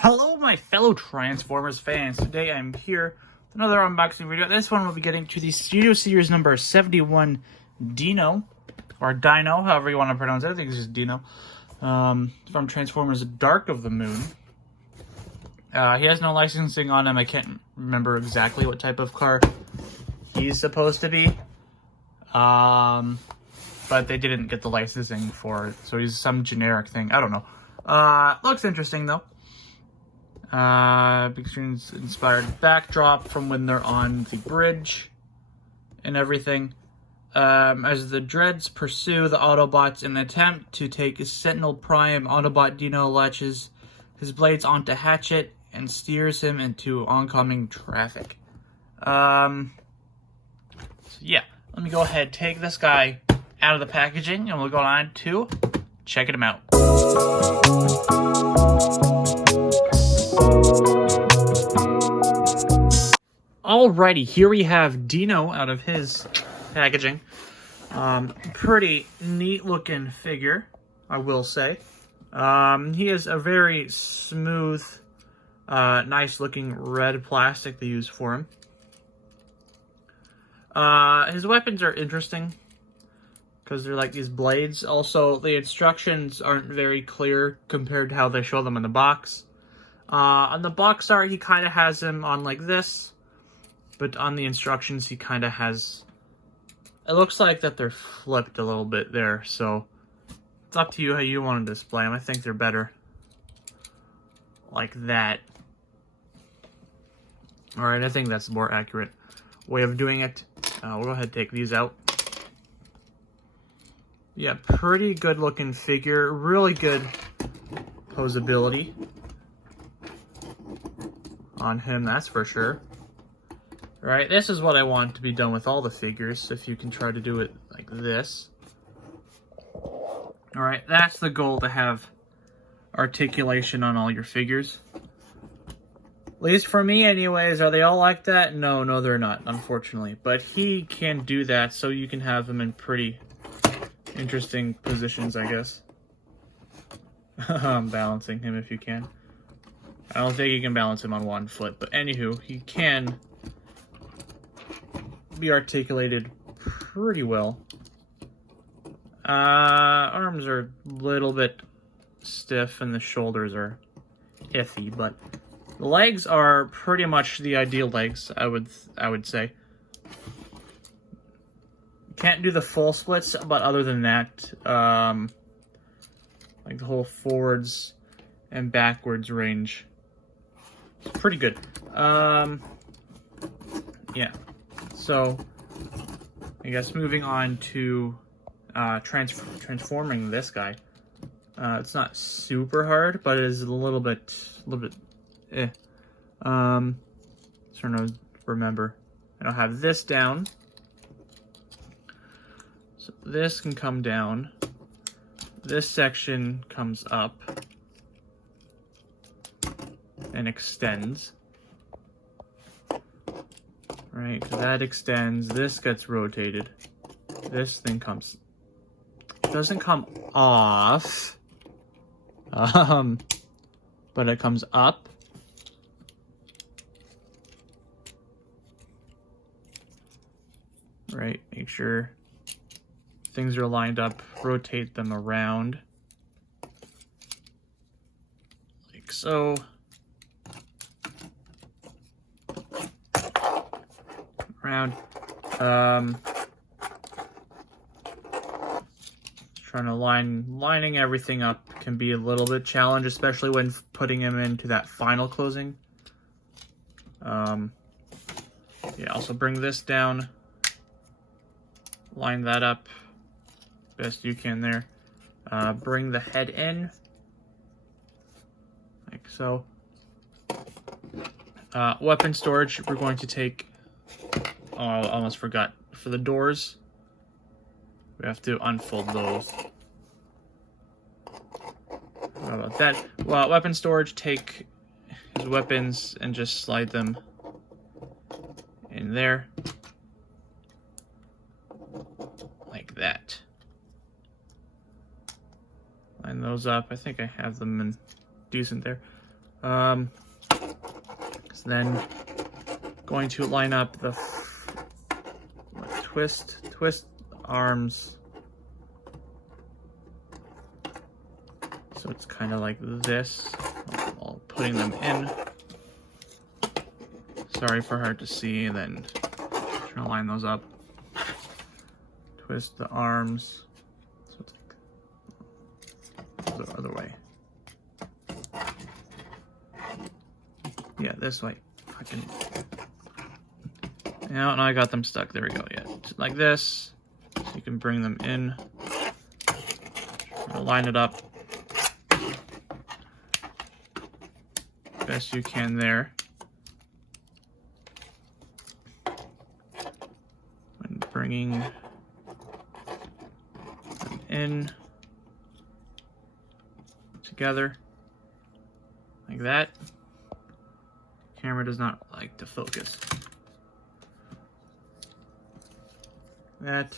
Hello my fellow Transformers fans, today I'm here with another unboxing video. This one will be getting to the Studio Series number 71 Dino, or Dino, however you want to pronounce it. I think it's just Dino, from Transformers Dark of the Moon. He has no licensing on him. I can't remember exactly what type of car he's supposed to be, but they didn't get the licensing for it, so he's some generic thing. I don't know. Looks interesting though. Big screen's inspired backdrop from when they're on the bridge and everything. As the Dreads pursue the Autobots in an attempt to take Sentinel Prime, Autobot Dino latches his blades onto Hatchet and steers him into oncoming traffic. So yeah, let me go ahead, take this guy out of the packaging, and we'll go on to checking him out. Alrighty, here we have Dino out of his packaging. Pretty neat looking figure, I will say. He has a very smooth, nice looking red plastic they use for him. His weapons are interesting because they're like these blades. Also, the instructions aren't very clear compared to how they show them in the box. On the box art, he kind of has him on like this. But on the instructions, he kind of has... It looks like that they're flipped a little bit there, so... It's up to you how you want to display them. I think they're better like that. Alright, I think that's the more accurate way of doing it. We'll go ahead and take these out. Yeah, pretty good looking figure. Really good posability on him, that's for sure. Right, this is what I want to be done with all the figures, if you can try to do it like this. Alright, that's the goal, to have articulation on all your figures. At least for me anyways. Are they all like that? No, they're not, unfortunately. But he can do that, so you can have him in pretty interesting positions, I guess. I'm balancing him if you can. I don't think you can balance him on one foot, but anywho, he can be articulated pretty well. Arms are a little bit stiff and the shoulders are iffy, but the legs are pretty much the ideal legs, I would say. Can't do the full splits, but other than that, like the whole forwards and backwards range, it's pretty good. Yeah. So, I guess moving on to transforming this guy. It's not super hard, but it is a little bit eh. Trying to remember. I'll have this down. So this can come down. This section comes up and extends. Right, that extends, this gets rotated. This thing doesn't come off, but it comes up. Right, make sure things are lined up, rotate them around, like so. Around. Trying to lining everything up can be a little bit challenged, especially when putting him into that final closing. Yeah, also bring this down, line that up best you can there. Bring the head in, like so. Weapon storage, we're going to take... Oh, I almost forgot. For the doors, we have to unfold those. How about that? Well, weapon storage, take his weapons and just slide them in there. Like that. Line those up. I think I have them in decent there. So then going to line up the twist arms. So it's kind of like this, while putting them in. Sorry for hard to see, and then trying to line those up. Twist the arms. So it's like the other way. Yeah, this way. Fucking. Yeah, and I got them stuck. There we go. Yeah, just like this. So you can bring them in. Line it up best you can there. And bringing them in together like that. Camera does not like to focus. That.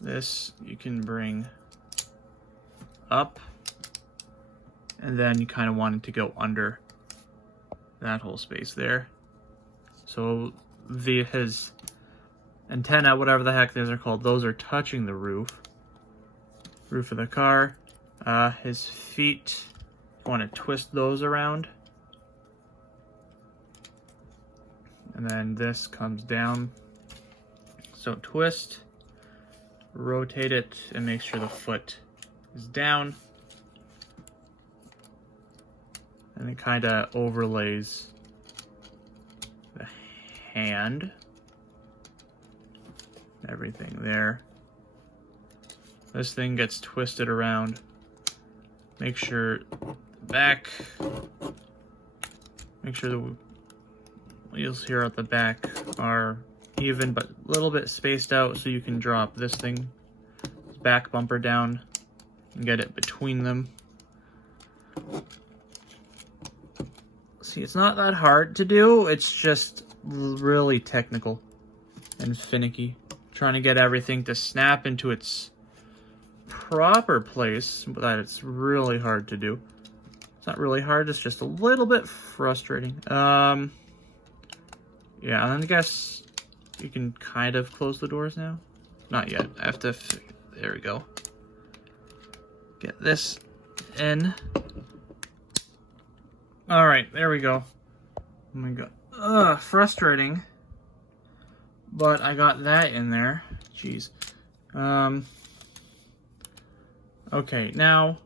This you can bring up, and then you kind of want it to go under that whole space there. So his antenna, whatever the heck those are called, those are touching the roof of the car. His feet, you want to twist those around. And then this comes down. So twist, rotate it, and make sure the foot is down. And it kind of overlays the hand. Everything there. This thing gets twisted around. Make sure the back, make sure the wheels here at the back are even but a little bit spaced out, so you can drop this thing, back bumper down, and get it between them. See, it's not that hard to do, it's just really technical and finicky. Trying to get everything to snap into its proper place, but it's really hard to do. It's not really hard, it's just a little bit frustrating. Yeah, and I guess you can kind of close the doors now. Not yet. I have to. There we go. Get this in. All right, there we go. Oh my god. Frustrating. But I got that in there. Jeez. Okay, now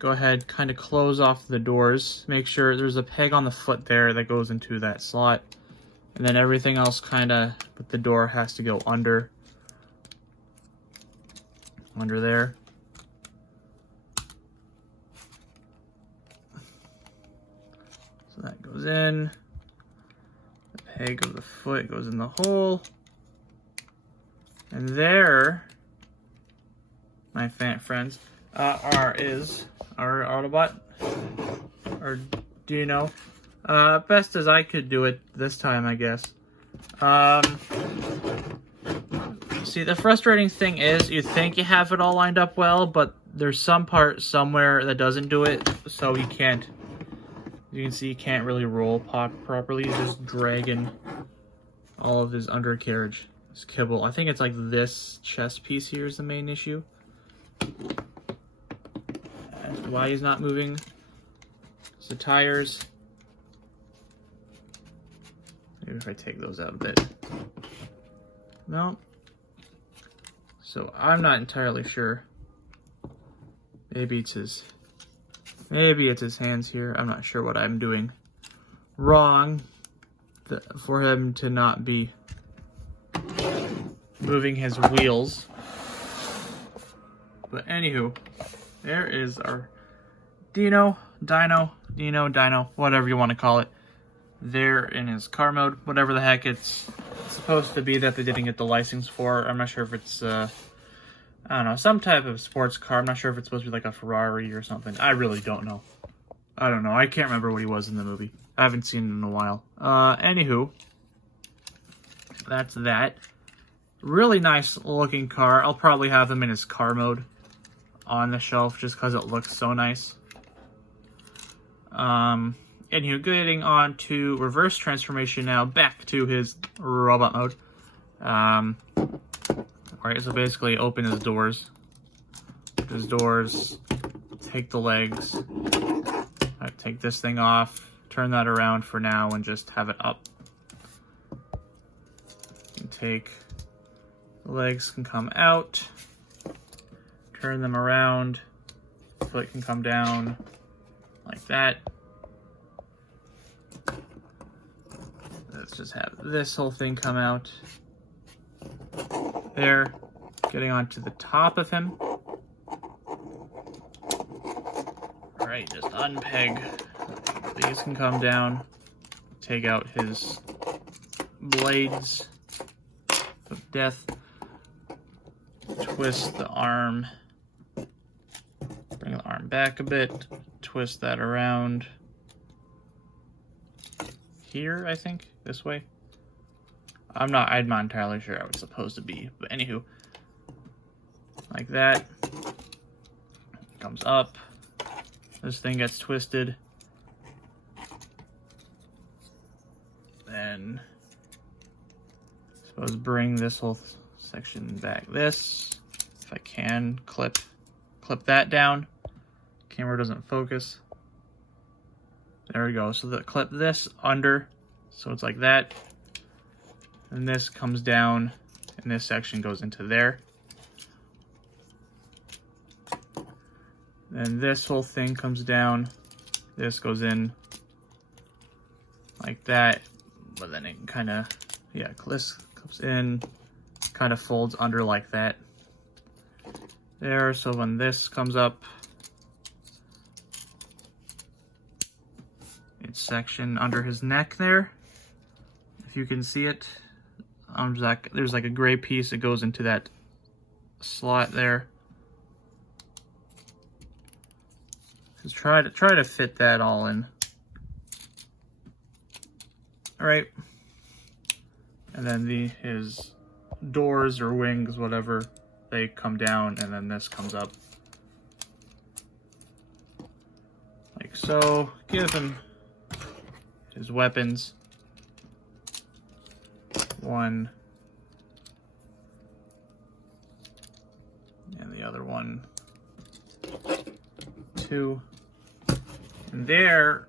go ahead, kind of close off the doors. Make sure there's a peg on the foot there that goes into that slot. And then everything else kind of, but the door has to go under there. So that goes in. The peg of the foot goes in the hole. And there, my friends, is our Autobot, our Dino. Best as I could do it this time, I guess. See, the frustrating thing is you think you have it all lined up well, but there's some part somewhere that doesn't do it, so you can't. You can see you can't really roll properly. He's just dragging all of his undercarriage, his kibble. I think it's like this chest piece here is the main issue. As to why he's not moving. It's the tires. Maybe if I take those out a bit. No. So I'm not entirely sure. Maybe it's his hands here. I'm not sure what I'm doing wrong for him to not be moving his wheels. But anywho, there is our Dino, whatever you want to call it. There in his car mode, whatever the heck it's supposed to be that they didn't get the license for. I'm not sure if it's, I don't know, some type of sports car. I'm not sure if it's supposed to be like a Ferrari or something. I really don't know. I don't know. I can't remember what he was in the movie. I haven't seen it in a while. Anywho, that's that. Really nice looking car. I'll probably have him in his car mode on the shelf just because it looks so nice. And you're getting on to reverse transformation now, back to his robot mode. Right, so basically open his doors. Take the legs. Right, take this thing off, turn that around for now, and just have it up. You can take the legs, can come out, turn them around, foot can come down like that. Let's just have this whole thing come out. There, getting onto the top of him. Alright, just unpeg. These can come down. Take out his blades of death. Twist the arm. Bring the arm back a bit. Twist that around. Here, I think. This way. I'm not entirely sure how it's supposed to be, but anywho. Like that. Comes up. This thing gets twisted. Then, suppose bring this whole section back. This, if I can, clip that down. Camera doesn't focus. There we go. So clip this under, so it's like that. And this comes down, and this section goes into there. Then this whole thing comes down. This goes in like that. But then it kind of, yeah, this comes in, kind of folds under like that. There, so when this comes up, it's section under his neck there. If you can see it, there's like a gray piece that goes into that slot there. Just try to fit that all in. All right, and then his doors or wings, whatever, they come down, and then this comes up like so. Give him his weapons. 1, and the other one, 2. And there,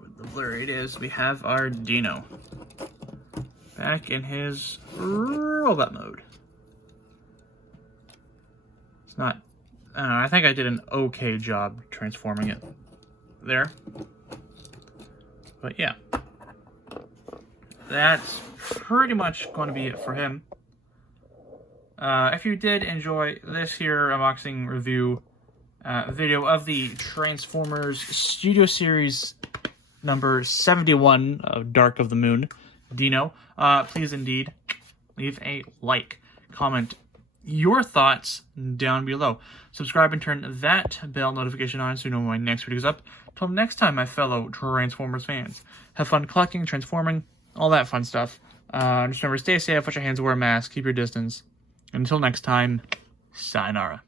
with the blurry it is, we have our Dino back in his robot mode. It's not, I don't know, I think I did an okay job transforming it there. But yeah, that's pretty much going to be it for him. If you did enjoy this here unboxing review video of the Transformers Studio Series number 71 of Dark of the Moon Dino, please indeed leave a like, comment your thoughts down below, subscribe and turn that bell notification on so you know when my next video is up. Till next time, my fellow Transformers fans, have fun collecting, transforming, all that fun stuff. Just remember, stay safe, wash your hands, wear a mask, keep your distance. Until next time, sayonara.